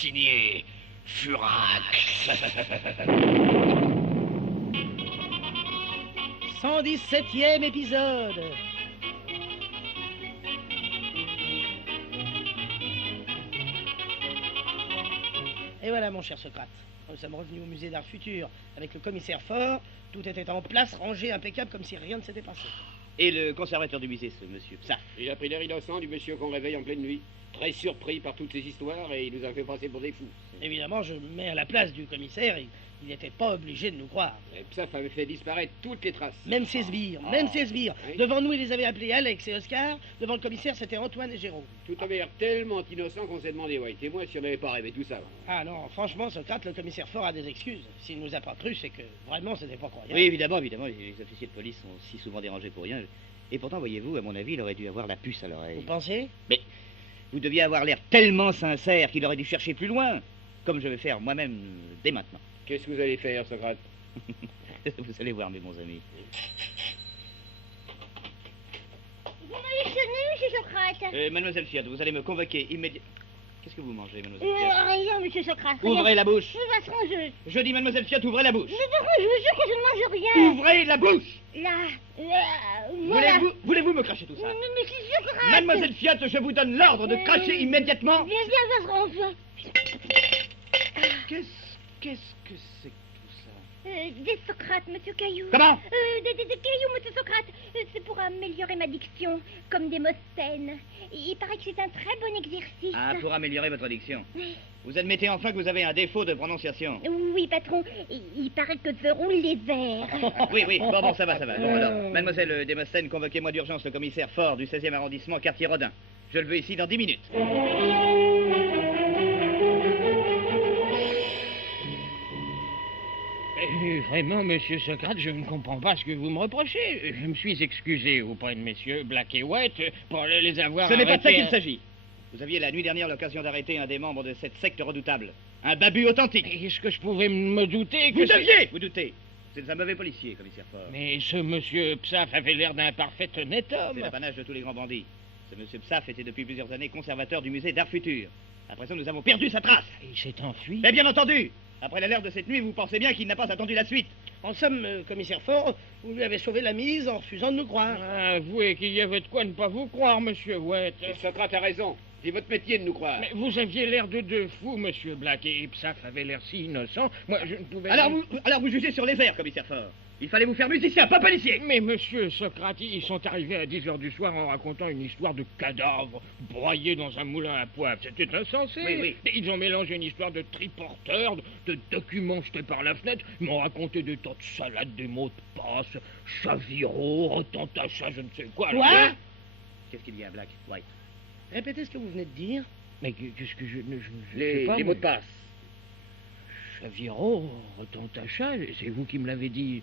Signé Furax. 117e épisode. Et voilà, mon cher Socrate. Nous sommes revenus au musée d'art futur avec le commissaire Faure. Tout était en place, rangé, impeccable, comme si rien ne s'était passé. Et le conservateur du musée, ce monsieur Psaff. Il a pris l'air innocent du monsieur qu'on réveille en pleine nuit. Très surpris par toutes ces histoires et il nous a fait passer pour des fous. Évidemment, je me mets à la place du commissaire. Il n'était pas obligé de nous croire. Et Psaff avait fait disparaître toutes les traces. Même ses sbires, même ses sbires. Oui. Devant nous, ils les avaient appelés Alex et Oscar. Devant le commissaire, c'était Antoine et Jérôme. Tout avait l'air tellement innocent qu'on s'est demandé, ouais, témoin si on n'avait pas rêvé tout ça. Ah non, franchement, Socrate, le commissaire Faure a des excuses. S'il nous a pas cru, c'est que vraiment, c'était pas croyable. Oui, évidemment, les officiers de police sont si souvent dérangés pour rien. Et pourtant, voyez-vous, à mon avis, il aurait dû avoir la puce à l'oreille. Vous pensez? Mais vous deviez avoir l'air tellement sincère qu'il aurait dû chercher plus loin, comme je vais faire moi-même dès maintenant. Qu'est-ce que vous allez faire, Socrate? Vous allez voir, mes bons amis. Vous m'avez sonné, monsieur Socrate? Mademoiselle Fiat, vous allez me convoquer immédiatement. Qu'est-ce que vous mangez, mademoiselle Fiat? Rien, monsieur Socrate. Ouvrez la bouche. De toute façon, Je dis, mademoiselle Fiat, ouvrez la bouche. Mais de toute façon, je vous jure que je ne mange rien. Ouvrez la bouche. Voilà. Voulez-vous me cracher tout ça? Mais c'est Socrate. Mademoiselle Fiat, je vous donne l'ordre de cracher immédiatement. Viens, François. Qu'est-ce que c'est que tout ça? Des Socrates, monsieur Caillou. Comment? Des cailloux, monsieur Socrate. C'est pour améliorer ma diction, comme des Mostènes. Il paraît que c'est un très bon exercice. Ah, pour améliorer votre diction. Vous admettez enfin que vous avez un défaut de prononciation. Oui, patron. Il paraît que feront les vers. Oui, bon, ça va. Bon, alors, mademoiselle Desmostènes, convoquez-moi d'urgence le commissaire Faure du 16e arrondissement, quartier Rodin. Je le veux ici dans 10 minutes. Vraiment, monsieur Socrate, je ne comprends pas ce que vous me reprochez. Je me suis excusé auprès de messieurs Black et White pour les avoir Ce n'est pas de ça arrêtés. qu'il s'agit. Vous aviez la nuit dernière l'occasion d'arrêter un des membres de cette secte redoutable. Un babu authentique. Est-ce que je pouvais me douter que Vous c'est- deviez vous doutez. C'est un mauvais policier, commissaire Faure. Mais ce monsieur Psaff avait l'air d'un parfait honnête C'est homme. l'apanage de tous les grands bandits. Ce monsieur Psaff était depuis plusieurs années conservateur du musée d'art futur. À présent, nous avons perdu sa trace. Il s'est enfui. Mais bien entendu. Après l'alerte de cette nuit, vous pensez bien qu'il n'a pas attendu la suite. En somme, commissaire Faure, vous lui avez sauvé la mise en refusant de nous croire. Avouez qu'il y avait de quoi ne pas vous croire, monsieur White. Et Socrate a raison. C'est votre métier de nous croire. Mais vous aviez l'air de deux fous, monsieur Black, et Psaff avait l'air si innocent. Moi, je ne pouvais Alors vous jugez sur les airs, commissaire Faure. Il fallait vous faire musicien, pas policier. Mais monsieur Socrate, ils sont arrivés à 10 heures du soir en racontant une histoire de cadavre broyé dans un moulin à poivre. C'était insensé. Oui. Et ils ont mélangé une histoire de triporteur, de documents jetés par la fenêtre. Ils m'ont raconté des tas de salades, des mots de passe, Chaviro, retentacha, je ne sais quoi. Quoi? Qu'est-ce qu'il y a, Black, White? Répétez ce que vous venez de dire. Mais qu'est-ce que je ne sais Les pas, mots moi. de passe. Chaviro, retentacha, c'est vous qui me l'avez dit.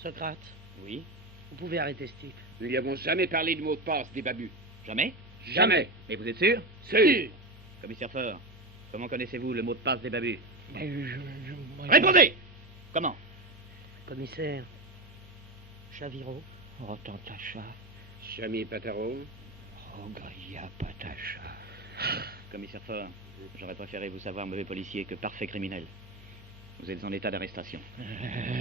Socrate, Oui. vous pouvez arrêter ce type. Nous lui avons jamais parlé de mots de passe des babus. Jamais? Jamais. Mais vous êtes sûr? Sûr. Commissaire Faure, comment connaissez-vous le mot de passe des babus? Mais moi, Répondez! Comment? Commissaire, Chaviro. Retentacha, Chami Pataro. Rogaya Patacha. Commissaire Faure, j'aurais préféré vous savoir mauvais policier que parfait criminel. Vous êtes en état d'arrestation.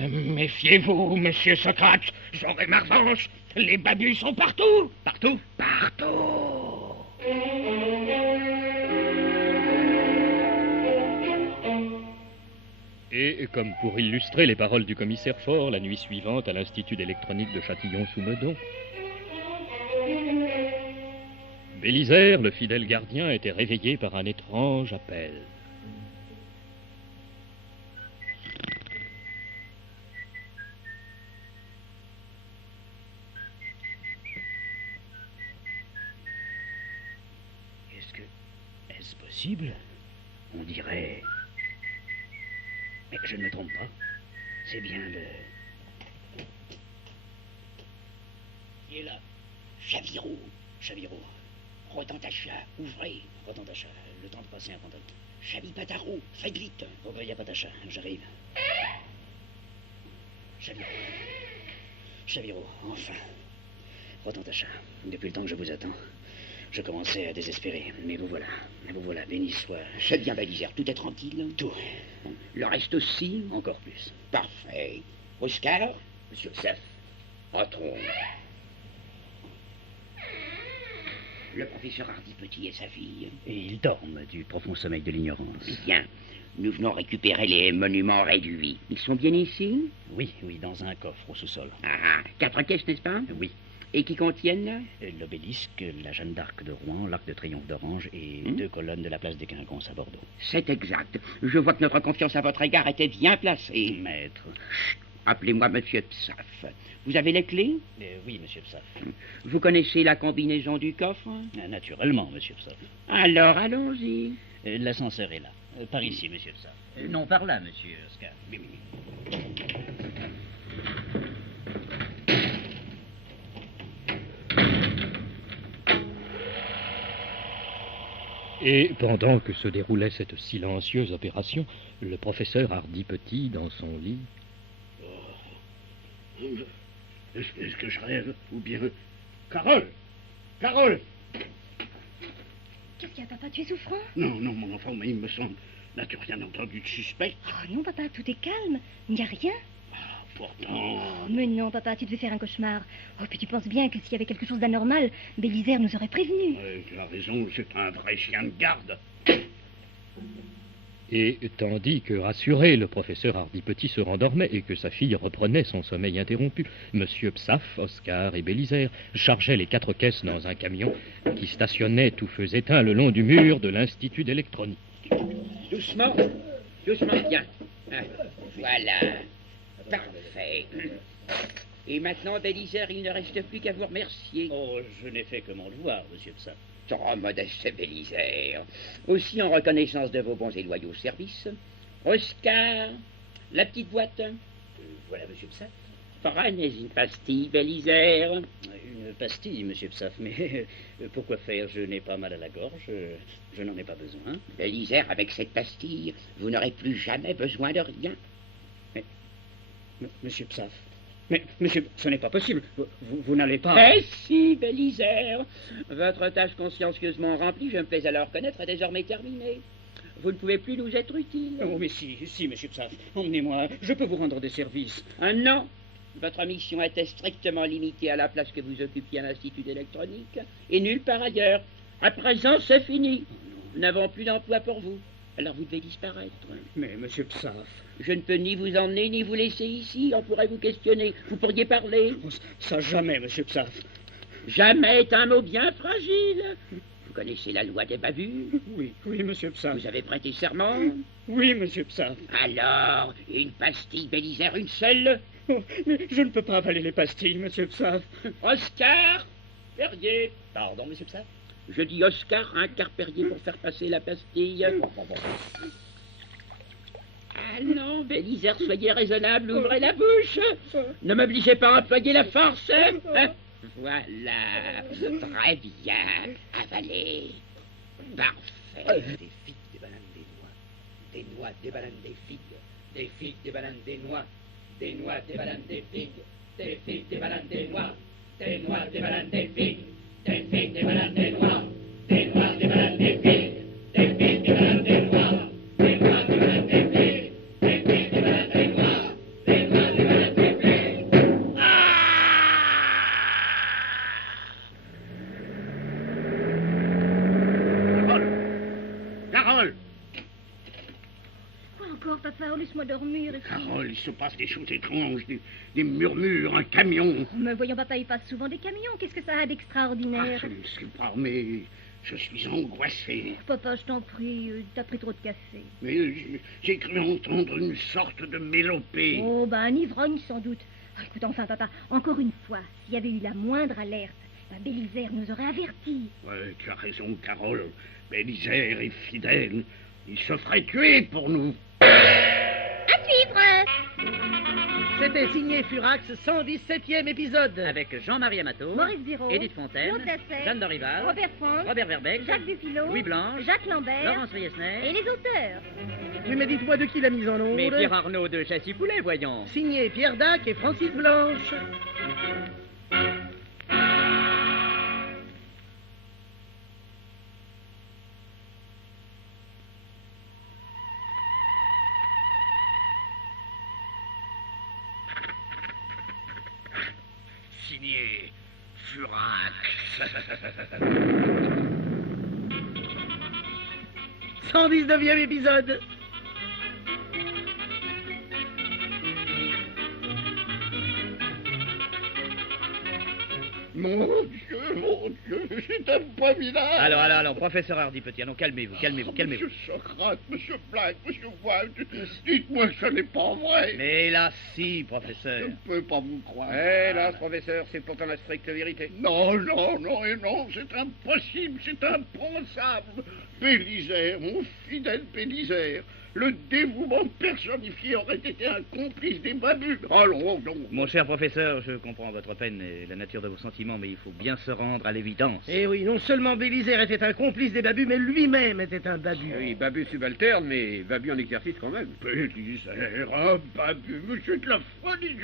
Méfiez-vous, monsieur Socrate, j'aurai ma revanche. Les babus sont partout. Partout? Partout. Et comme pour illustrer les paroles du commissaire Faure la nuit suivante à l'Institut d'électronique de Châtillon-sous-Meudon, Bélisaire, le fidèle gardien, était réveillé par un étrange appel. Est-ce possible? On dirait... Mais je ne me trompe pas. C'est bien le... Qui est là? Chaviro. Retentacha. Ouvrez. Retentacha. Le temps de passer un contact. Chavi Pataro. Faites vite. Rogaya Patacha. J'arrive. Chaviro. Enfin. Retentacha. Depuis le temps que je vous attends. Je commençais à désespérer. Mais vous voilà, béni soit. C'est bien, Bélisaire, tout est tranquille. Tout, Le reste aussi. encore plus. Parfait. Oscar, Monsieur Psaff. entrons. Le professeur Hardy Petit et sa fille. Et ils dorment du profond sommeil de l'ignorance. Bien. Nous venons récupérer les monuments réduits. Ils sont bien ici? Oui, dans un coffre au sous-sol. Ah, 4 caisses, n'est-ce pas? Oui. Et qui contiennent? L'obélisque, la Jeanne d'Arc de Rouen, l'Arc de Triomphe d'Orange et 2 colonnes de la place des Quinconces à Bordeaux. C'est exact. Je vois que notre confiance à votre égard était bien placée. Maître. Appelez-moi Monsieur Psaff. Vous avez les clés? Oui, monsieur Psaff. Vous connaissez la combinaison du coffre? Naturellement, monsieur Psaff. Alors, allons-y. L'ascenseur est là. Par ici, monsieur Psaff. Non, par là, monsieur Oscar. Oui. Et pendant que se déroulait cette silencieuse opération, le professeur Hardy Petit, dans son lit... Est-ce que je rêve ou bien... Carole! Carole! Qu'est-ce qu'il y a, papa? Tu es souffrant? Non, mon enfant, mais il me semble... N'as-tu rien entendu de suspect? Oh non, papa, tout est calme. Il n'y a rien. Pourtant... Oh, mais non, papa, tu devais faire un cauchemar. Oh, puis tu penses bien que s'il y avait quelque chose d'anormal, Bélisaire nous aurait prévenus. Tu as raison, c'est un vrai chien de garde. Et tandis que, rassuré, le professeur Hardy Petit se rendormait et que sa fille reprenait son sommeil interrompu, Monsieur Psaff, Oscar et Bélisaire chargeaient les 4 caisses dans un camion qui stationnait tout feu éteint le long du mur de l'Institut d'électronique. Doucement, bien. Ah, voilà. Parfait. Et maintenant, Bélisaire, il ne reste plus qu'à vous remercier. Oh, je n'ai fait que mon devoir, monsieur Psaff. Trop modeste Bélisaire. Aussi, en reconnaissance de vos bons et loyaux services, Oscar, la petite boîte. Voilà, monsieur Psaff. Prenez une pastille, Bélisaire. Une pastille, monsieur Psaff, mais pourquoi faire? Je n'ai pas mal à la gorge, je n'en ai pas besoin. Bélisaire, avec cette pastille, vous n'aurez plus jamais besoin de rien. Monsieur Psaff, mais monsieur, ce n'est pas possible, vous n'allez pas... Eh si, Bélisaire, votre tâche consciencieusement remplie, je me plais à le reconnaître, est désormais terminée. Vous ne pouvez plus nous être utile. Oh, mais si, monsieur Psaff, emmenez-moi, je peux vous rendre des services. Non, votre mission était strictement limitée à la place que vous occupiez à l'Institut d'électronique, et nulle part ailleurs. À présent, c'est fini. Nous n'avons plus d'emploi pour vous. Alors vous devez disparaître. Mais monsieur Psaff... Je ne peux ni vous emmener, ni vous laisser ici. On pourrait vous questionner. Vous pourriez parler. Oh, ça jamais, monsieur Psaff. Jamais est un mot bien fragile. Vous connaissez la loi des bavures? Oui, monsieur Psaff. Vous avez prêté serment? Oui, monsieur Psaff. Alors, une pastille, Bélisaire, une seule? Oh, mais je ne peux pas avaler les pastilles, monsieur Psaff. Oscar Perrier. Pardon, monsieur Psaff. Je dis Oscar, un quart Perrier pour faire passer la pastille. Ah non, Bélisaire, soyez raisonnable, ouvrez la bouche. Ne m'obligez pas à employer la force. Voilà, très bien, avalez. Parfait. Des figues, des bananes, des noix, des bananes, des figues, des figues, des bananes, des noix, des noix, des bananes, des figues, des figues, des bananes, des noix, des noix, des bananes, des figues, des figues, des bananes, des noix, des noix, des bananes, des figues, des figues, des bananes, des noix, des noix, des bananes, des figues, des figues, des bananes, des noix, des noix, des bananes, des figues. Carole! Quoi encore, papa? Oh, laisse-moi dormir ici. Carole, il se passe des choses étranges, des murmures, un camion. Mais voyons, papa, il passe souvent des camions. Qu'est-ce que ça a d'extraordinaire? Je ne sais pas, mais je suis angoissé. Papa, je t'en prie, t'as pris trop de café. Mais j'ai cru entendre une sorte de mélopée. Oh, ben un ivrogne sans doute. Ah, écoute, enfin, papa, encore une fois, s'il y avait eu la moindre alerte, Bélisaire nous aurait avertis. Ouais, tu as raison, Carole. Bélisaire est fidèle. Il se ferait tuer pour nous. À suivre! C'était signé Furax, 117e épisode. Avec Jean-Marie Amato, Maurice Biraud, Édith Fontaine, Claude Dasset, Jeanne Dorival, Robert Franck, Robert Verbeck, Jacques Dufilot, Louis Blanche, Jacques Lambert Laurence Riesner, et les auteurs. Oui, mais dites-moi de qui la mise en onde? mais Pierre Arnaud de Châssis-Poulet, voyons. Signé Pierre Dac et Francis Blanche. signé Furax. 119e épisode. Mon Dieu, c'est abominable. Alors, professeur Hardy Petit, allons, calmez-vous. Monsieur Socrate, monsieur Black, monsieur White, dites-moi que ce n'est pas vrai. Mais là, si, Je professeur. ne peux pas vous croire. Hélas, professeur, c'est pourtant la stricte vérité. Non, c'est impossible, c'est impensable. Bélisaire, mon fidèle Bélisaire, le dévouement personnifié aurait été un complice des babus. Allons donc. Mon cher professeur, je comprends votre peine et la nature de vos sentiments, mais il faut bien se rendre à l'évidence. Eh oui, non seulement Bélisaire était un complice des babus, mais lui-même était un babu. Oui, babu subalterne, mais babu en exercice quand même. Bélisaire, un babu, mais c'est de la folie,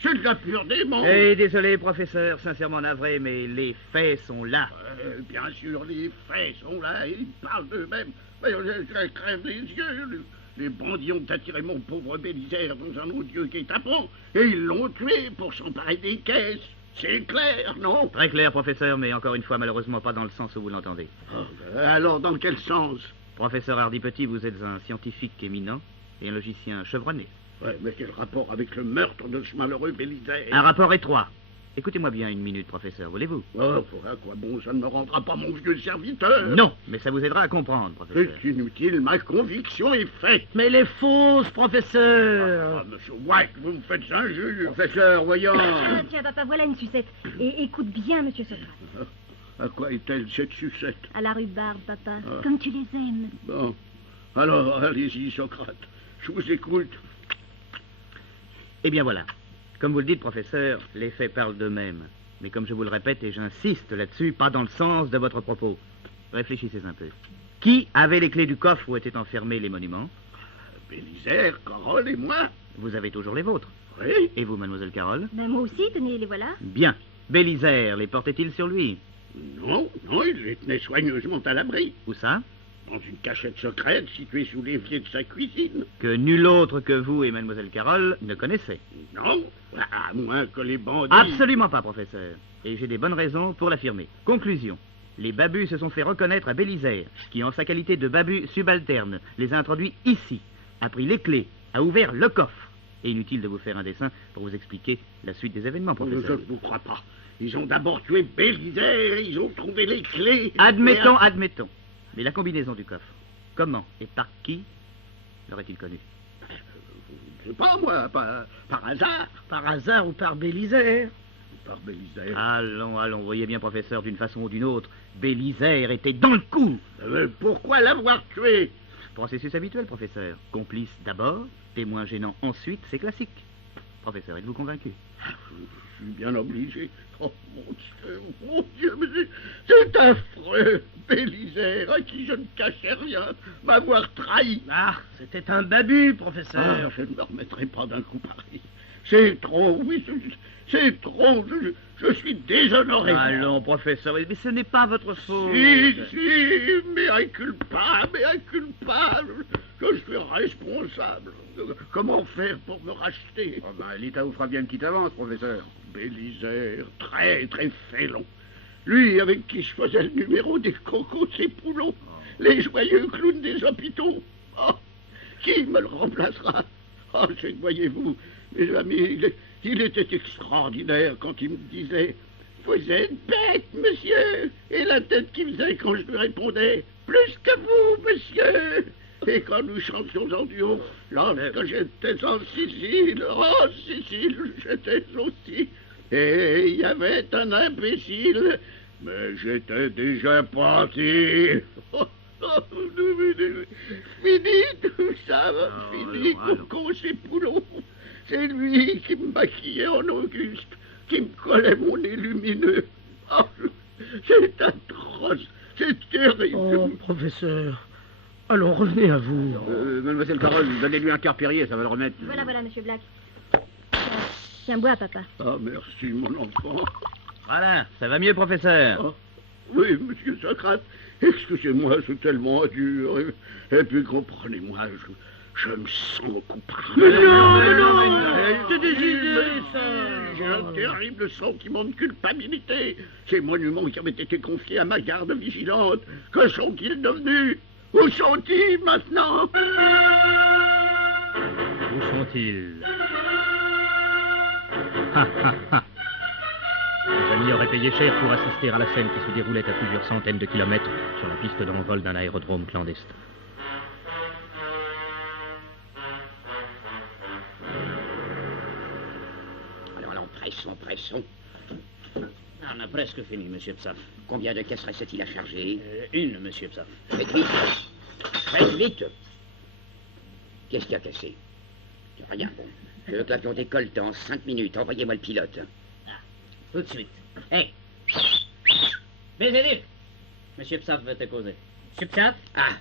c'est de la pure démence. Désolé, professeur, sincèrement navré, mais les faits sont là. Bien sûr, les faits sont là, ils parlent d'eux-mêmes. Mais je crève les yeux. Les bandits ont attiré mon pauvre Bélisaire dans un odieux guet-apens, et ils l'ont tué pour s'emparer des caisses. C'est clair, non? Très clair, professeur, mais encore une fois, malheureusement pas dans le sens où vous l'entendez. Alors, dans quel sens? Professeur Hardy Petit, vous êtes un scientifique éminent et un logicien chevronné. Ouais, mais quel rapport avec le meurtre de ce malheureux Bélisaire? Un rapport étroit. Écoutez-moi bien une minute, professeur, voulez-vous? Oh, à quoi bon, ça ne me rendra pas mon vieux serviteur? Non, mais ça vous aidera à comprendre, professeur. C'est inutile, ma conviction est faite. Mais les fausses, professeur. Monsieur White, vous me faites injure. Professeur, voyons. Tiens, papa, voilà une sucette. Et écoute bien, monsieur Socrate. À quoi est-elle, cette sucette? À la rhubarbe, papa, comme tu les aimes. Bon, alors, allez-y, Socrate. Je vous écoute. Eh bien voilà. Comme vous le dites, professeur, les faits parlent d'eux-mêmes. Mais comme je vous le répète, et j'insiste là-dessus, pas dans le sens de votre propos. Réfléchissez un peu. Qui avait les clés du coffre où étaient enfermés les monuments? Bélisaire, Carole et moi. Vous avez toujours les vôtres. Oui. Et vous, mademoiselle Carole? Ben, moi aussi, tenez, les voilà. Bien. Bélisaire, les portait-il sur lui? Non, il les tenait soigneusement à l'abri. Où ça? Dans une cachette secrète située sous l'évier de sa cuisine. Que nul autre que vous et mademoiselle Carole ne connaissait. Non, à moins que les bandits... Absolument pas, professeur. Et j'ai des bonnes raisons pour l'affirmer. Conclusion. Les babus se sont fait reconnaître à Bélisaire, qui, en sa qualité de babu subalterne, les a introduits ici, a pris les clés, a ouvert le coffre. Et inutile de vous faire un dessin pour vous expliquer la suite des événements, Je professeur. ne vous crois pas. Ils ont d'abord tué Bélisaire, ils ont trouvé les clés... Admettons. Mais la combinaison du coffre, comment et par qui l'aurait-il connu? Je sais pas, moi, par hasard. Par hasard ou par Bélisaire? Par Bélisaire. Allons, voyez bien, professeur, d'une façon ou d'une autre, Bélisaire était dans le coup. Pourquoi l'avoir tué? Processus habituel, professeur. Complice d'abord, témoin gênant ensuite, c'est classique. Professeur, êtes-vous convaincu? Je suis bien obligé. Oh, mon Dieu, mais c'est affreux. Bélisaire, à qui je ne cachais rien, m'avoir trahi. Ah, c'était un babu, Ah, professeur. je ne me remettrai pas d'un coup pareil. C'est trop, oui, c'est trop. Je suis déshonoré. Allons, professeur, mais ce n'est pas votre faute. Si, mea culpa. Je suis responsable. Comment faire pour me racheter? L'État vous fera bien une petite avance, professeur. Bélisaire, très félon. Lui avec qui je faisais le numéro des cocos et poulons, les joyeux clowns des hôpitaux. Oh, qui me le remplacera? Oh, voyez-vous, mes amis, il était extraordinaire quand il me disait « Vous êtes bête, monsieur !» Et la tête qu'il faisait quand je lui répondais « Plus que vous, monsieur !» Et quand nous chantions en duo, lorsque j'étais en Sicile, oh, Sicile, j'étais aussi. Et il y avait un imbécile, mais j'étais déjà parti. Fini tout ça, fini, cocos et poulons. C'est lui qui me maquillait en Auguste, qui me collait mon nez lumineux. Oh, c'est atroce, c'est terrible. Oh, professeur, allons, revenez à vous. Mademoiselle Carole, donnez-lui un quart Perrier, ça va le remettre. Voilà, monsieur Black. Tiens, bois, papa. Ah, merci, mon enfant. Voilà, ça va mieux, professeur. Ah, oui, monsieur Socrate, excusez-moi, c'est tellement dur. Et puis, comprenez-moi, je me sens coupable. Mais non, c'est des idées, ça. un terrible sentiment de culpabilité. Ces monuments qui avaient été confiés à ma garde vigilante, que sont-ils devenus? Où sont-ils maintenant? Où sont-ils? Mes amis auraient payé cher pour assister à la scène qui se déroulait à plusieurs centaines de kilomètres sur la piste d'envol d'un aérodrome clandestin. Alors, pressons. On a presque fini, monsieur Psaff. Combien de caisses restait-il à charger? Une, monsieur Psaff. Faites vite. Faites vite. Qu'est-ce qui a cassé? Rien. Je veux que l'avion décolle dans 5 minutes. Envoyez-moi le pilote. Tout de suite. Hé! Bézéduc! Monsieur Psaff veut te causer. Monsieur Psaff? Ah,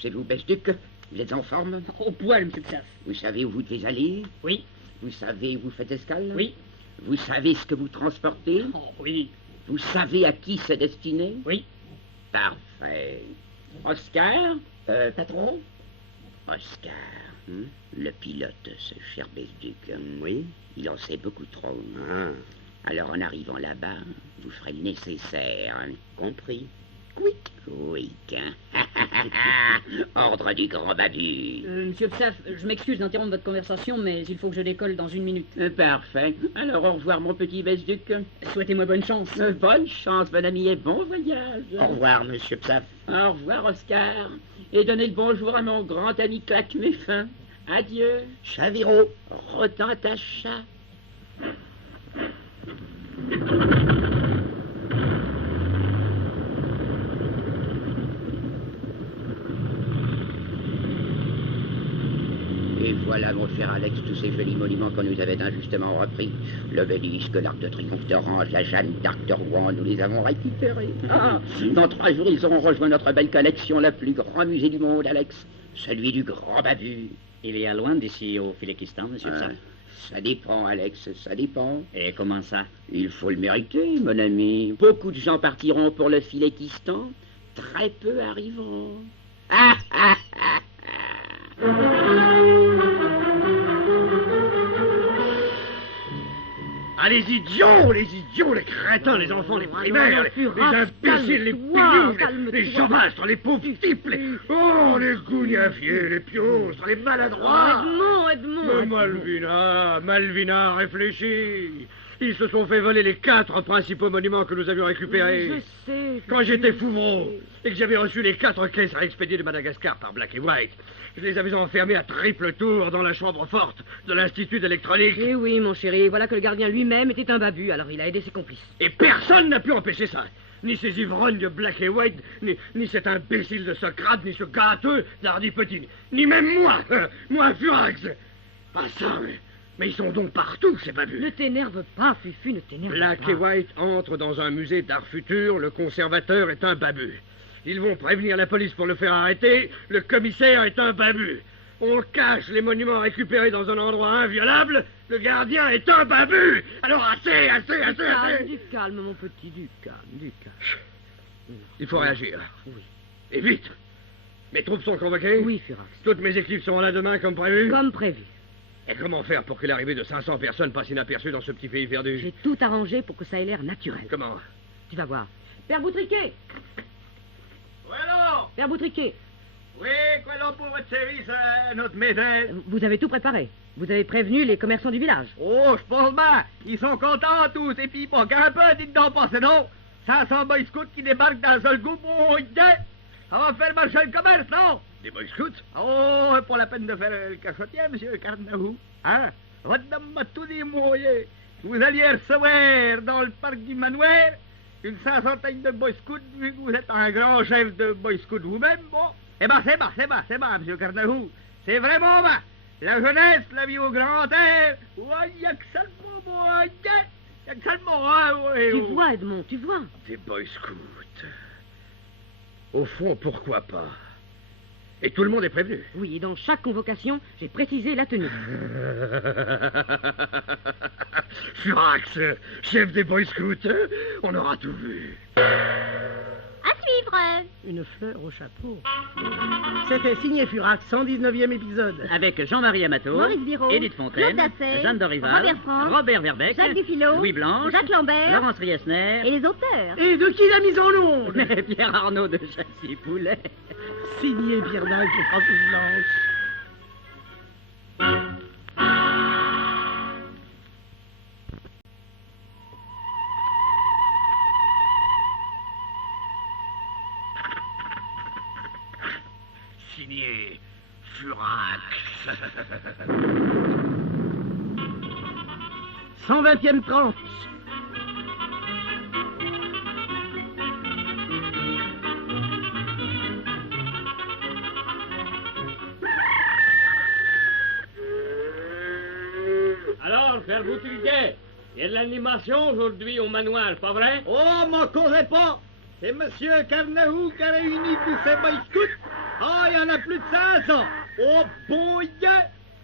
c'est vous, Besduc? Vous êtes en forme? Au poil, monsieur Psaff. Vous savez où vous devez aller? Oui. Vous savez où vous faites escale? Oui. Vous savez ce que vous transportez? Oh, oui. Vous savez à qui c'est destiné? Oui. Parfait. Oscar? Patron? Oscar, le pilote, ce cher Besduc. Oui? Il en sait beaucoup trop. Alors, en arrivant là-bas, vous ferez le nécessaire. Compris? Quick. Ordre du grand babu. Monsieur Psaff, je m'excuse d'interrompre votre conversation, mais il faut que je décolle dans 1 minute. Parfait. Alors, au revoir, mon petit Besduc. Souhaitez-moi bonne chance. Bonne chance, bon ami, et bon voyage. Au revoir, monsieur Psaff. Au revoir, Oscar. Et donnez le bonjour à mon grand ami Claque-Méfin. Adieu. Chaviro. Retends ta chat. Et voilà, mon cher Alex, tous ces jolis monuments qu'on nous avait injustement repris. L'obélisque, l'Arc de Triomphe d'Orange, la Jeanne d'Arc de Rouen, nous les avons récupérés. Dans 3 jours, ils auront rejoint notre belle collection, la plus grand musée du monde, Alex. Celui du grand babu. Il est à loin d'ici au Philékistan, monsieur Psaff. Ça dépend, Alex, ça dépend. Et comment ça? Il faut le mériter, mon ami. Beaucoup de gens partiront pour le Philékistan, très peu arriveront. Ah, les idiots, les crétins, les enfants, les primaires, les imbéciles, les pillules, les chauvastres, les pauvres types, les gougnafiers, les piostres, les maladroits. Edmond. Malvina, réfléchis. Ils se sont fait voler les 4 principaux monuments que nous avions récupérés. Je sais. Quand j'étais fouvreau et que j'avais reçu les 4 caisses à expédier de Madagascar par Black et White, je les avais enfermés à triple tour dans la chambre forte de l'Institut d'électronique. Eh oui, mon chéri, voilà que le gardien lui-même était un babu, alors il a aidé ses complices. Et personne n'a pu empêcher ça. Ni ces ivrognes de Black et White, ni cet imbécile de Socrate, ni ce gâteux d'Hardy Petit, ni même moi, Furax. Ah ça, mais ils sont donc partout, ces babus. Ne t'énerve pas, Fufu, ne t'énerve pas. Black et White entrent dans un musée d'art futur, le conservateur est un babu. Ils vont prévenir la police pour le faire arrêter, le commissaire est un babu. On cache les monuments récupérés dans un endroit inviolable, le gardien est un babu. Alors assez. Du calme, mon petit, du calme. Il faut réagir. Oui. Et vite. Mes troupes sont convoquées? Oui, Furax. Toutes mes équipes seront là demain comme prévu? Comme prévu. Et comment faire pour que l'arrivée de 500 personnes passe inaperçue dans ce petit pays perdu? J'ai tout arrangé pour que ça ait l'air naturel. Comment? Tu vas voir. Père Boutriquet! Oui, alors? Père Boutriquet! Oui, quoi donc pour votre service, notre maîtresse? Vous avez tout préparé. Vous avez prévenu les commerçants du village. Oh, je pense bien. Ils sont contents tous, et puis pas qu'un peu, dites donc pas, c'est non. 500 boy scouts qui débarquent d'un seul coup, bon, ça va faire marcher le commerce, non? Des boy scouts? Oh, pas la peine de faire le cachotier, monsieur Carnahou. Hein? Votre dame m'a tout dit, moi. Vous alliez recevoir dans le parc du manoir une 500aine de boy scouts, vu que vous êtes un grand chef de boy scouts vous-même, bon. Eh ben, c'est bas, monsieur Carnahou. C'est vraiment bas. La jeunesse, la vie au grand air. Ouais, y a que ça le mot, moi. Y a que ça le mot, hein, ouais. Tu vois, Edmond, tu vois. Des boy scouts. Au fond, pourquoi pas? Et tout le monde est prévenu? Oui, et dans chaque convocation, j'ai précisé la tenue. Furax, chef des boy scouts, on aura tout vu. À suivre. vrai. Une fleur au chapeau. C'était signé Furax, 119e épisode. Avec Jean-Marie Amato, Maurice Biraud, Édith Fontaine, Claude Dassay, Jeanne Dorival, Robert Franck, Robert Verbeck, Jacques Dufilot, Louis Blanche, Jacques Lambert, Laurence Riesner et les auteurs. Et de qui la mise en onde? mais Pierre Arnaud de Châssis-Poulet. Signé Pierre Dac et Francis Blanche. Signé Furax. 120e tranche. Alors, Père Boutilguet, il y a de l'animation aujourd'hui au manoir, pas vrai? Oh, m'en causez pas! C'est Monsieur Carnahou qui a réuni tous ces boy scouts. Ah, il y en a plus de 500. Oh, bon Dieu!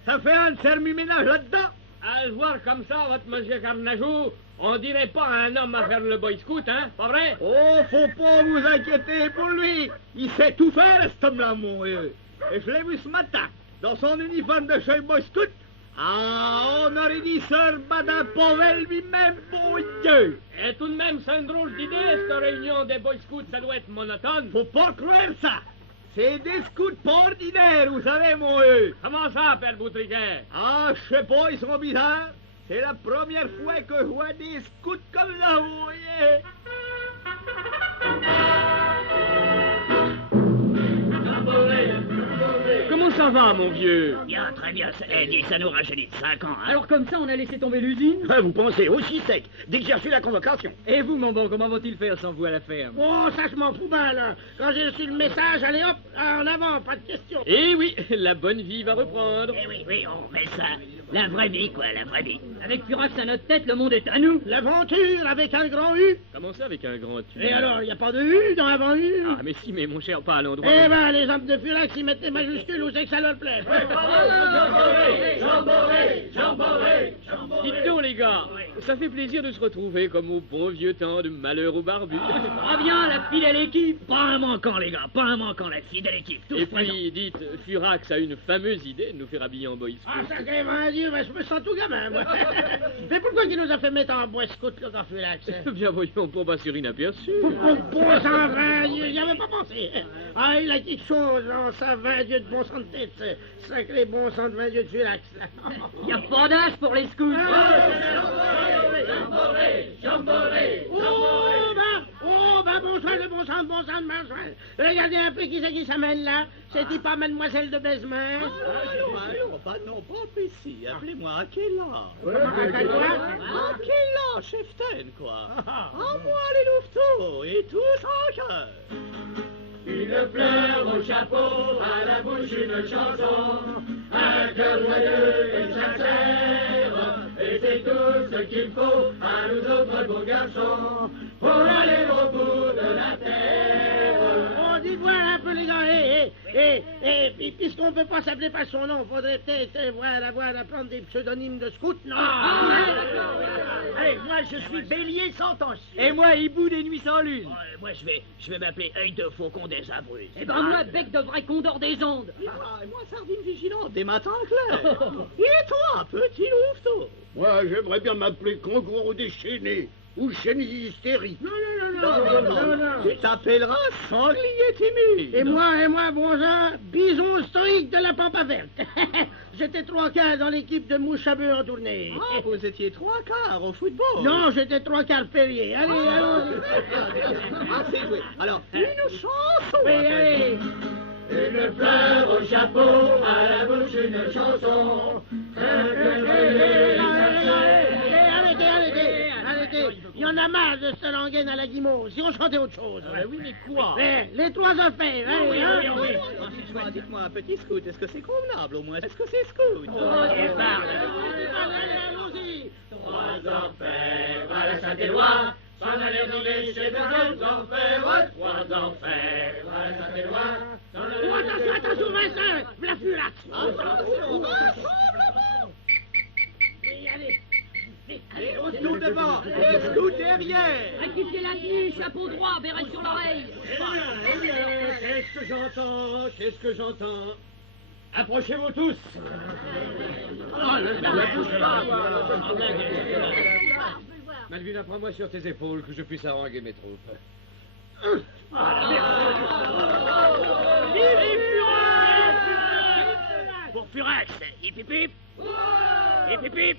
Ça fait un sermu-ménage là-dedans. À le voir comme ça, votre monsieur Carnajou, on dirait pas un homme à faire le boy scout, hein? Pas vrai? Oh, faut pas vous inquiéter pour lui. Il sait tout faire, cet homme-là, mon vieux. Et je l'ai vu ce matin, dans son uniforme de chez boy scout. Ah, on aurait dit Sir Badin Powell lui-même, bon Dieu! Et tout de même, c'est une drôle d'idée, cette réunion des boy scouts, ça doit être monotone. Faut pas croire ça! C'est des scouts pas ordinaires, vous savez, mon vieux! Comment ça, Père Boutriguet? Ah, je sais pas, ils sont bizarres. C'est la première fois que je vois des scouts comme là, vous voyez! Comment ça va, mon vieux? Bien, très bien. Ça nous rajeunit de 5 ans. Hein. Alors comme ça, on a laissé tomber l'usine? Vous pensez aussi sec, dès que j'ai reçu la convocation. Et vous, mon bon, comment vont-ils faire sans vous à la ferme? Oh, ça, je m'en fous bien, là. Quand j'ai reçu le message, allez hop, en avant, pas de question. Eh oui, la bonne vie va reprendre. Eh oui, on fait ça. La vraie vie, quoi, la vraie vie. Avec Furax à notre tête, le monde est à nous. L'aventure avec un grand U. Comment ça, avec un grand tu? Et alors, il n'y a pas de U dans avant U? Ah, mais si, mais mon cher, pas à l'endroit. Eh ben, les hommes de Furax, ils mettent des majuscules où c'est que ça leur plaît. Dites donc, les gars, ça fait plaisir de se retrouver comme au bon vieux temps de malheur au barbu. Ah bien, la fidèle équipe. Pas un manquant, les gars, pas un manquant, la fidèle équipe. Et puis, dites, Furax a une fameuse idée de nous faire habiller en boy Ah, scout. sacré mon Dieu, ben, je me sens tout gamin, moi. Mais pourquoi il nous a fait mettre en bois scout, le grand Furax? Bien voyons, pour passer inaperçu. Oh, bon sang, 20 Dieu, j'y avais pas pensé. Ah, il a quelque chose, là, ça, 20 Dieu de bon sang de tête, ce sacré bon sang de 20 Dieu de Furax. Il n'y a pas d'âge pour les scouts. Oh, ben, bon sang, le bon sang de Marjoine. Regardez un peu qui c'est qui s'amène là. C'est-il pas mademoiselle de Besmin? Allons, non, pas ici. Appelez-moi Akela. Quoi? Akela, cheftaine, quoi. À moi les louveteaux, et tous en cœur. Une fleur au chapeau, à la bouche une chanson, un cœur joyeux et sincère, et c'est tout ce qu'il faut à nous autres beaux garçons, pour aller au bout de la terre. On dit voilà un peu les gars, et puisqu'on peut pas s'appeler par son nom, faudrait peut-être voilà, prendre des pseudonymes de scouts, non? Allez, moi, je suis Bélier sans tanche. Et moi, hibou des nuits sans lune. Moi, je vais m'appeler Œil de Faucon des Abruzzes. Et ben moi, bec de vrai condor des ondes. Et moi, sardine vigilante des matins clairs. Et toi, petit louveteau? Moi, j'aimerais bien m'appeler kangourou déchaîné ou chenille hystérique. Non. Tu t'appelleras sanglier timide. Et moi, bon sang, bison stoïque de la pampa verte. J'étais 3/4 dans l'équipe de mouche à bœuf en tournée. Ah, vous étiez 3/4 au football. Non, j'étais 3/4 Perrier. Allez, allons-y. Ah, c'est joué. Alors, une chanson. Oui, allez. Une fleur au chapeau, à la bouche une chanson, Arrêtez. Il y en a marre de se languer à la guimauve. Si on chantait autre chose. Oui, mais quoi? Les trois orfèvres. Allez, Dites-moi, petit scout, est-ce que c'est convenable au moins? Est-ce que c'est scout? Allez, allons-y. Trois orfèvres à la Saint-Éloi, s'en allèrent dîner chez de jeunes orfèvres. Trois orfèvres à la Saint-Éloi, s'en allèrent... Attention, Vincent, la Furax. Attention, Oui, allez. Vite, Et tout devant, et tout derrière. Rectifiez la tenue, chapeau droit, béret sur l'oreille. Eh bien, qu'est-ce que j'entends? Qu'est-ce que j'entends? Approchez-vous tous. Malvina, prends-moi sur tes épaules que je puisse haranguer mes troupes. Pour Furax, hip hip hip. Hip hip hip.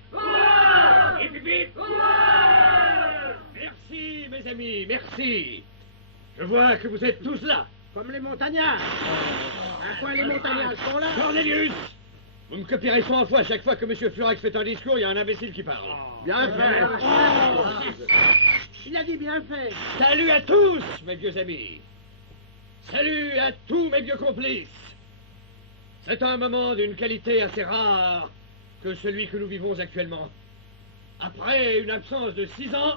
Hip hip hip. Merci, mes amis, merci. Je vois que vous êtes tous là. Comme les montagnards. À quoi les montagnards sont là? Cornelius, vous me copierez 100 fois. Chaque fois que M. Furax fait un discours, il y a un imbécile qui parle. Bien fait. Il a dit bien fait. Salut à tous, mes vieux amis. Salut à tous mes vieux complices. C'est un moment d'une qualité assez rare que celui que nous vivons actuellement. Après une absence de 6 ans,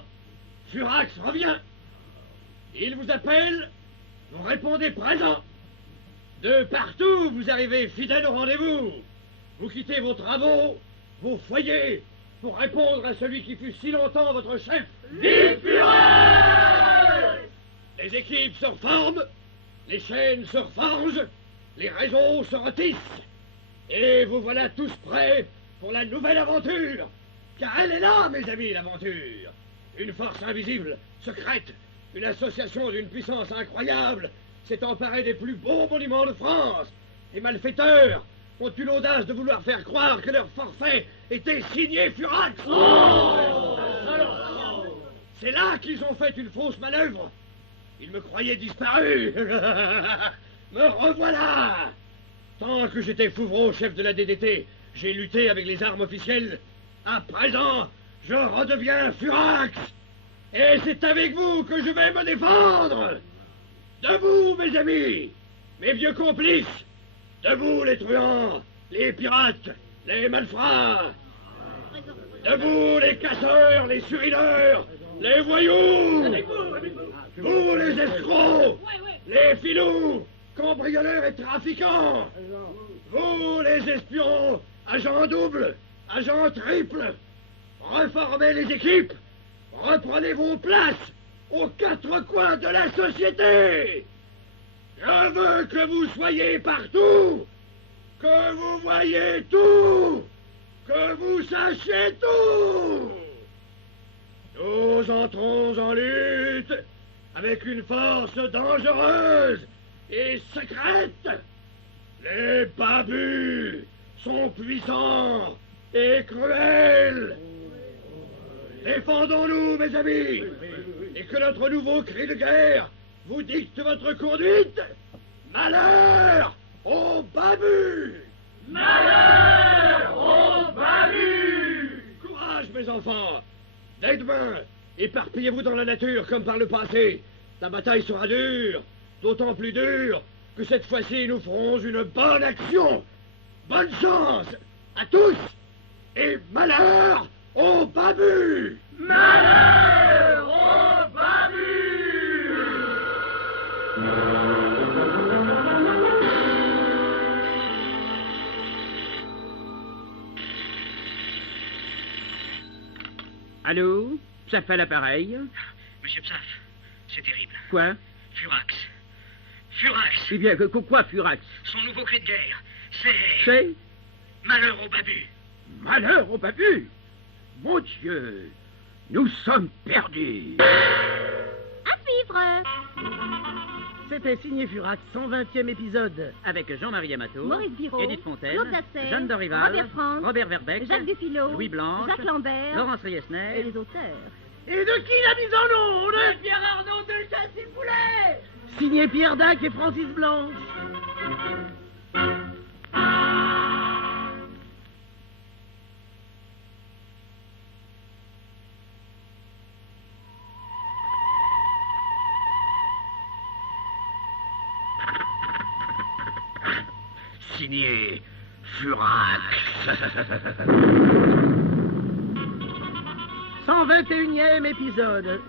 Furax revient. Il vous appelle, vous répondez présent. De partout, vous arrivez fidèle au rendez-vous. Vous quittez vos travaux, vos foyers, pour répondre à celui qui fut si longtemps votre chef. Vive Furax! Les équipes se reforment, les chaînes se reforgent, les réseaux se retissent. Et vous voilà tous prêts pour la nouvelle aventure. Car elle est là, mes amis, l'aventure. Une force invisible, secrète, une association d'une puissance incroyable s'est emparée des plus beaux monuments de France. Les malfaiteurs ont eu l'audace de vouloir faire croire que leur forfait était signé Furax. C'est là qu'ils ont fait une fausse manœuvre. Ils me croyaient disparu. Me revoilà. Tant que j'étais Fouvreau, chef de la DDT, j'ai lutté avec les armes officielles. À présent, je redeviens Furax. Et c'est avec vous que je vais me défendre. Debout, mes amis, mes vieux complices. Debout, les truands, les pirates, les malfrats. Debout, les casseurs, les surineurs, les voyous. Vous, les escrocs, les filous, cambrioleurs et trafiquants. Vous, les espions, agents doubles, agents triples. Reformez les équipes. Reprenez vos places aux 4 coins de la société. Je veux que vous soyez partout, que vous voyez tout, que vous sachiez tout. Nous entrons en lutte avec une force dangereuse et secrète. Les babus sont puissants et cruels. Défendons-nous, mes amis, et que notre nouveau cri de guerre vous dicte votre conduite. Malheur aux babus! Malheur aux babus! Courage, mes enfants! Dès demain, éparpillez-vous dans la nature comme par le passé. La bataille sera dure, d'autant plus dure que cette fois-ci nous ferons une bonne action. Bonne chance à tous et malheur aux babus! Malheur aux babus! Allô? Psaff à l'appareil? Monsieur Psaff, c'est terrible. Quoi? Furax. Furax. Eh bien, quoi, Furax? Son nouveau cri de guerre, c'est... C'est? Malheur aux babus. Malheur aux babus! Mon Dieu, nous sommes perdus. À suivre. C'était signé Furax, 120e épisode. Avec Jean-Marie Amato, Maurice Biraud, Edith Fontaine, Claude Lasserre, Jeanne Dorival, Robert France, Robert Verbeck, Jacques Dufilot, Louis Blanche, Jacques Lambert, Laurence Riesner et les auteurs. Et de qui la mise en onde? Pierre Arnaud de Chassis-Poulet. Signé Pierre Dac et Francis Blanche. Signé Furax. 121e épisode.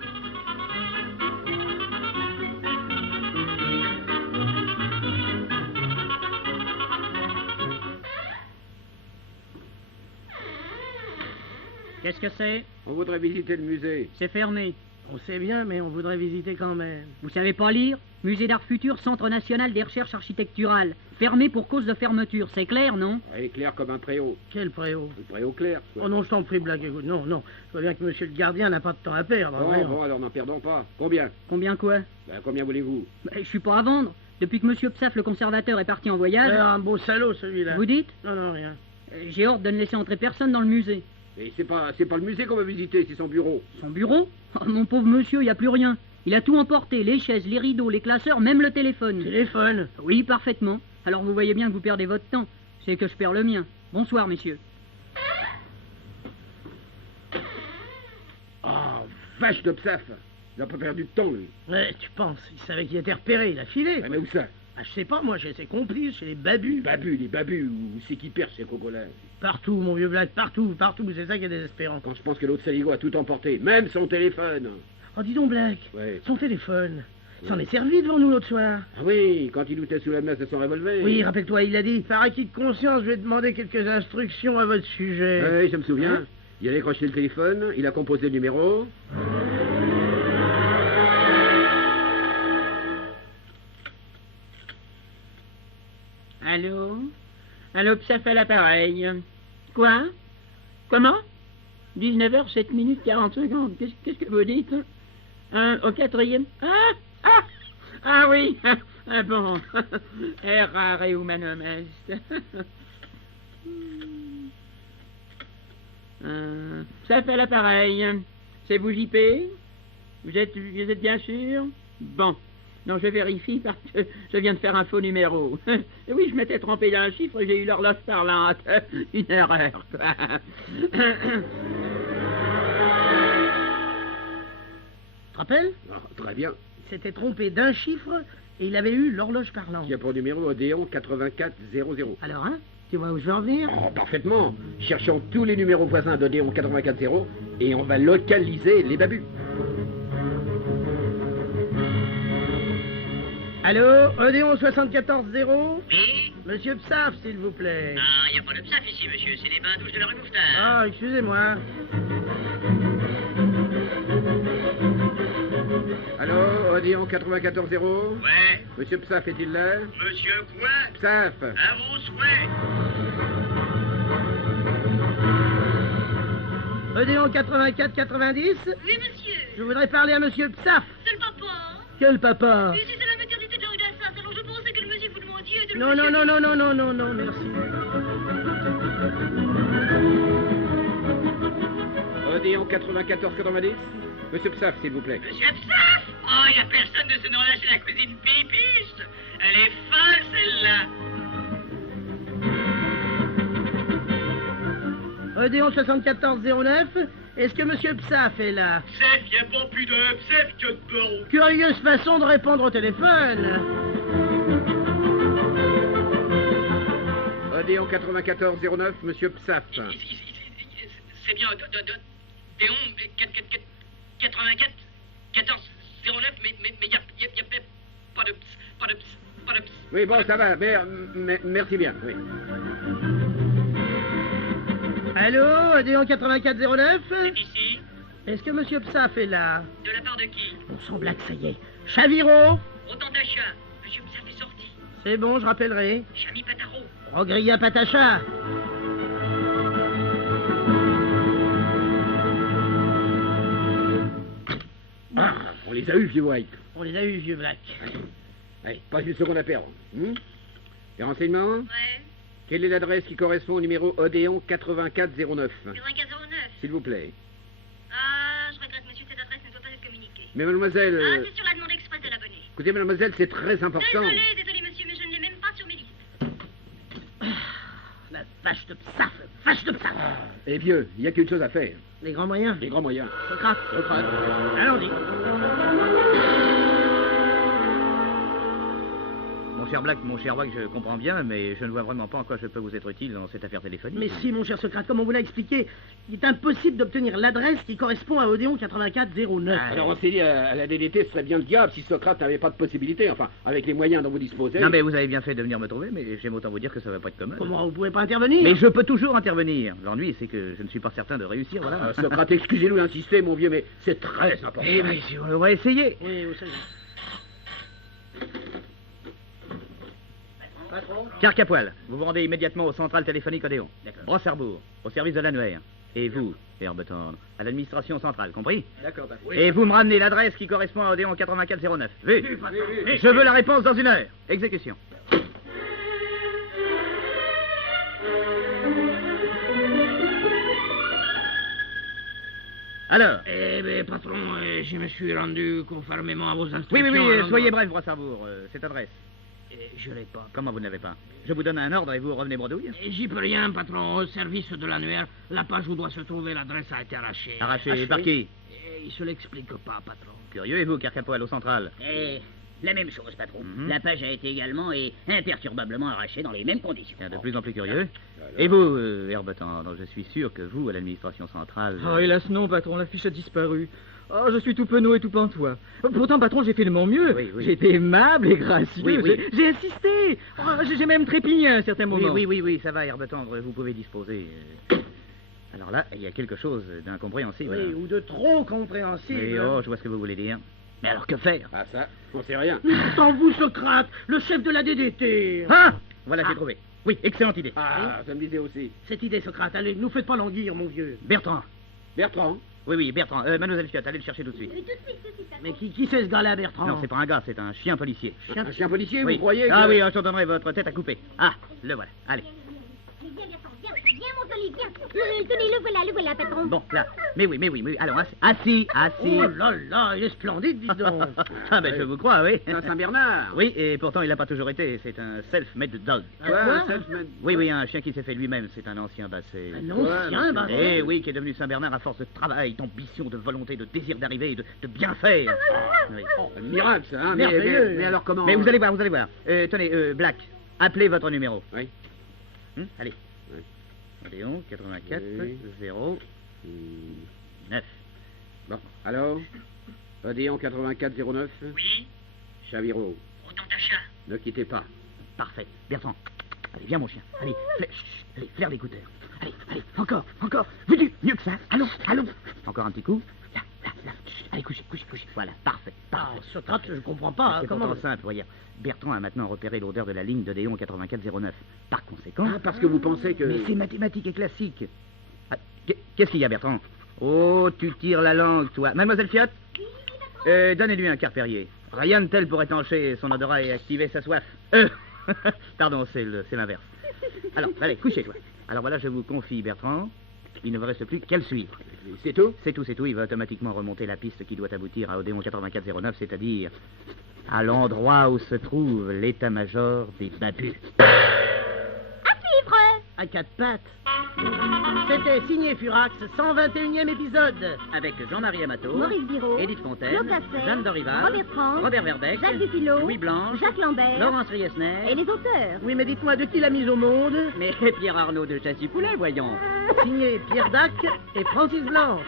Qu'est-ce que c'est? On voudrait visiter le musée. C'est fermé. On sait bien, mais on voudrait visiter quand même. Vous savez pas lire? Musée d'art futur, Centre national des recherches architecturales. Fermé pour cause de fermeture, c'est clair, non? Ouais, clair comme un préau. Quel préau? Le préau clair, quoi. Oh non, je t'en prie, Black, écoute, non, non. Je vois bien que monsieur le gardien n'a pas de temps à perdre. voyons. Bon, alors n'en perdons pas. Combien? Combien quoi? Combien voulez-vous? Je suis pas à vendre. Depuis que monsieur Psaf, le conservateur, est parti en voyage... Un beau salaud, celui-là. Vous dites? Non, non, rien. J'ai ordre de ne laisser entrer personne dans le musée. Et c'est pas le musée qu'on va visiter, c'est son bureau. Son bureau? Oh, mon pauvre monsieur, il n'y a plus rien. Il a tout emporté, les chaises, les rideaux, les classeurs, même le téléphone. Téléphone? Oui, parfaitement. Alors vous voyez bien que vous perdez votre temps. C'est que je perds le mien. Bonsoir, messieurs. Oh, vache de Psaf. Il n'a pas perdu de temps, lui. Ouais, tu penses, il savait qu'il était repéré, il a filé. Ouais, mais où ça? Ah, je sais pas, moi, chez ses complices, chez les babus. Les babus, où c'est qui perd ces cocolins? Partout, mon vieux Black, partout, c'est ça qui est désespérant. Quand je pense que l'autre saligo a tout emporté, même son téléphone. Oh, dis donc, Black, Ouais. son téléphone, s'en est servi devant nous l'autre soir. Ah oui, quand il doutait sous la menace de son revolver. Oui, rappelle-toi, il a dit, par acquis de conscience, je vais demander quelques instructions à votre sujet. Oui, je me souviens. Hein? Il a décroché le téléphone, il a composé le numéro. Allô? Allô, Psaf à l'appareil. Quoi? Comment? 19h, 7 minutes, 40 secondes. Qu'est-ce que vous dites? Au quatrième? Ah oui! Ah bon. Rare et humanum est. Psaf à l'appareil. C'est vous, JP? Vous êtes bien sûr? Bon. Non, je vérifie parce que je viens de faire un faux numéro. Et oui, je m'étais trompé d'un chiffre et j'ai eu l'horloge parlante. Une erreur, quoi. Tu te rappelles? Ah, très bien. Il s'était trompé d'un chiffre et il avait eu l'horloge parlante. Qui a pour numéro Odéon 8400. Alors, hein? Tu vois où je veux en venir? Oh, parfaitement. Cherchons tous les numéros voisins d'Odéon 840 et on va localiser les babus. Allô, Odéon 740? Oui? Monsieur Psaf, s'il vous plaît. Ah, il n'y a pas de Psaf ici, monsieur. C'est les bains douches de la rue Mouffetard. Ah, excusez-moi. Allô, Odéon 940? Ouais. Monsieur Psaf est-il là? Monsieur quoi? Psaf. À vos souhaits. Odéon 84-90? Oui, monsieur. Je voudrais parler à monsieur Psaf. C'est le papa. Quel papa? Ici, c'est la maternité de rue d'Alsace, alors je pensais que le monsieur vous demandiez de le Non, non, non, non, non, non, non, non, merci. Odéon 94-90? Monsieur Psaf, s'il vous plaît. Monsieur Psaf? Oh, il n'y a personne de ce nom-là chez la cousine Pipiste. Elle est folle, celle-là. Odéon 7409, est-ce que monsieur Psaf est là? Psaf, il n'y a pas plus de Psaf que de beurre. Curieuse façon de répondre au téléphone. Odéon 94-09, monsieur Psaf. C'est bien, Déon 84 14 09, mais il n'y a pas de Oui, bon, ça va, mais merci bien, oui. Allô, Odéon 8409? C'est ici. Est-ce que monsieur Psaf est là? De la part de qui? On sent Black, ça y est. Chaviro? Autant d'achat. Monsieur Psaf est sorti. C'est bon, je rappellerai. Chami Pataro. Rogria Patacha. Ah, on les a eus, vieux White. On les a eus, vieux Black. Allez, pas une seconde à perdre. Les renseignements? Ouais. Quelle est l'adresse qui correspond au numéro Odéon 8409? 8409. S'il vous plaît. Ah, je regrette, monsieur, cette adresse ne doit pas être communiquée. Mais mademoiselle... Ah, c'est sur la demande express de l'abonné. Écoutez, mademoiselle, c'est très important. Désolé, monsieur, mais je ne l'ai même pas sur mes listes. La vache de Psaf, vache de Psaf. Eh vieux, il n'y a qu'une chose à faire. Les grands moyens. Les grands moyens. Socrate. Socrate. Allons-y. Mon cher Black, mon cher Wack, je comprends bien, mais je ne vois vraiment pas en quoi je peux vous être utile dans cette affaire téléphonique. Mais si, mon cher Socrate, comme on vous l'a expliqué, il est impossible d'obtenir l'adresse qui correspond à Odéon 8409. Alors on s'est dit, à la DDT, ce serait bien le diable si Socrate n'avait pas de possibilité, enfin, avec les moyens dont vous disposez. Non, mais vous avez bien fait de venir me trouver, mais j'aime autant vous dire que ça va pas être commun. Comment, vous pouvez pas intervenir? Mais je peux toujours intervenir. L'ennui, c'est que je ne suis pas certain de réussir, voilà. Socrate, excusez-nous d'insister, mon vieux, mais c'est très important. Eh bien, on va essayer. Oui, vous savez. Carcapoil, vous vous rendez immédiatement au central téléphonique Odéon. Brossarbourg, au service de l'annuaire. Et vous, Herbe Tendre, à l'administration centrale, compris? D'accord, Et vous me ramenez l'adresse qui correspond à Odéon 8409. Vu? Je veux la réponse dans 1 heure. Exécution. Alors? Eh bien, patron, je me suis rendu conformément à vos instructions. Oui, soyez bref, Brossarbourg. Cette adresse. Je l'ai pas. Comment vous ne l'avez pas? Je vous donne un ordre et vous revenez bredouille? J'y peux rien, patron. Au service de l'annuaire, la page où doit se trouver l'adresse a été arrachée. Arrachée par qui? Il se l'explique pas, patron. Curieux, et vous, Carcapoil, au central? La même chose, patron. La page a été également et imperturbablement arrachée dans les mêmes conditions. De plus en plus curieux. Et vous, Herbe Tendre, je suis sûr que vous, à l'administration centrale... Oh, hélas non, patron, la fiche a disparu. Oh, je suis tout penaud et tout pantois. Pourtant, patron, j'ai fait de mon mieux. Oui. J'ai été aimable et gracieux. Oui. J'ai insisté. Oh, j'ai même trépigné à un certain moment. Oui, ça va, Herbe Tendre, vous pouvez disposer. Alors là, il y a quelque chose d'incompréhensible. Oui, ou de trop compréhensible. Oui, je vois ce que vous voulez dire. Mais alors, que faire? Ah ça, on sait rien. Sans vous, Socrate, le chef de la DDT. Ah! Voilà, j'ai trouvé. Oui, excellente idée. Ah, ça me disait aussi. Cette idée, Socrate, allez, nous faites pas languir, mon vieux. Bertrand. Oui, Bertrand. Mademoiselle Fiat, allez le chercher tout de suite. Tout de suite. Mais qui c'est ce gars-là, Bertrand? Non, c'est pas un gars, c'est un chien policier. Un chien policier, Oui. vous croyez que... Ah oui, je te donnerai votre tête à couper. Ah, le voilà. Allez. Viens, mon Tony, viens. Tony, le voilà, patron. Bon, là. Mais oui. Allons, assis. Oh là, il est splendide, dis donc. Ah, ben, je vous crois, oui. C'est un Saint-Bernard. Oui, et pourtant, il n'a pas toujours été. C'est un self-made dog. Un self-made... Oui, un chien qui s'est fait lui-même. C'est un ancien basset. Un ancien basset? Eh oui, qui est devenu Saint-Bernard à force de travail, d'ambition, de volonté, de désir d'arriver et de bien faire. Oui. Un miracle, ça, hein. Merveilleux. Mais alors comment... Mais vous allez voir. Tenez, Black, appelez votre numéro. Oui. Allez. Oui. Odéon, 84, Oui. 0, 9. Bon, alors Odéon 8409. Oui. Chaviro. Autant ta chat. Ne quittez pas. Parfait. Bertrand, allez, viens mon chien. Allez, flaire l'écouteur. Allez, encore. Mieux que ça. Allons. Encore un petit coup. Là. Allez, couchez. Voilà, parfait. Ah, Socrate, je comprends pas. C'est Comment... pourtant simple, voyez. Bertrand a maintenant repéré l'odeur de la ligne d'Odéon 8409. Par conséquent... Ah, parce que vous pensez que... Mais c'est mathématique et classique. Ah, qu'est-ce qu'il y a, Bertrand? Oh, tu tires la langue, toi. Mademoiselle Fiat, donnez-lui un Carpérier. Rien de tel pour étancher son odorat et activer sa soif. Pardon, c'est l'inverse. Alors, allez, couchez-toi. Alors voilà, je vous confie, Bertrand. Il ne vous reste plus qu'à le suivre. C'est tout? C'est tout. Il va automatiquement remonter la piste qui doit aboutir à Odéon 8409, c'est-à-dire à l'endroit où se trouve l'état-major des babus. À suivre. À quatre pattes. C'était signé Furax, 121e épisode. Avec Jean-Marie Amato, Maurice Biraud, Édith Fontaine, Claude Gasset, Jeanne Dorival, Robert Franck, Robert Verbeck, Jacques Dufilot, Louis Blanche, Jacques Lambert, Laurence Riesner et les auteurs. Oui, mais dites-moi, de qui la mise au monde? Mais Pierre Arnaud de Châssis-Poulet, voyons. Signé Pierre Dac et Francis Blanche.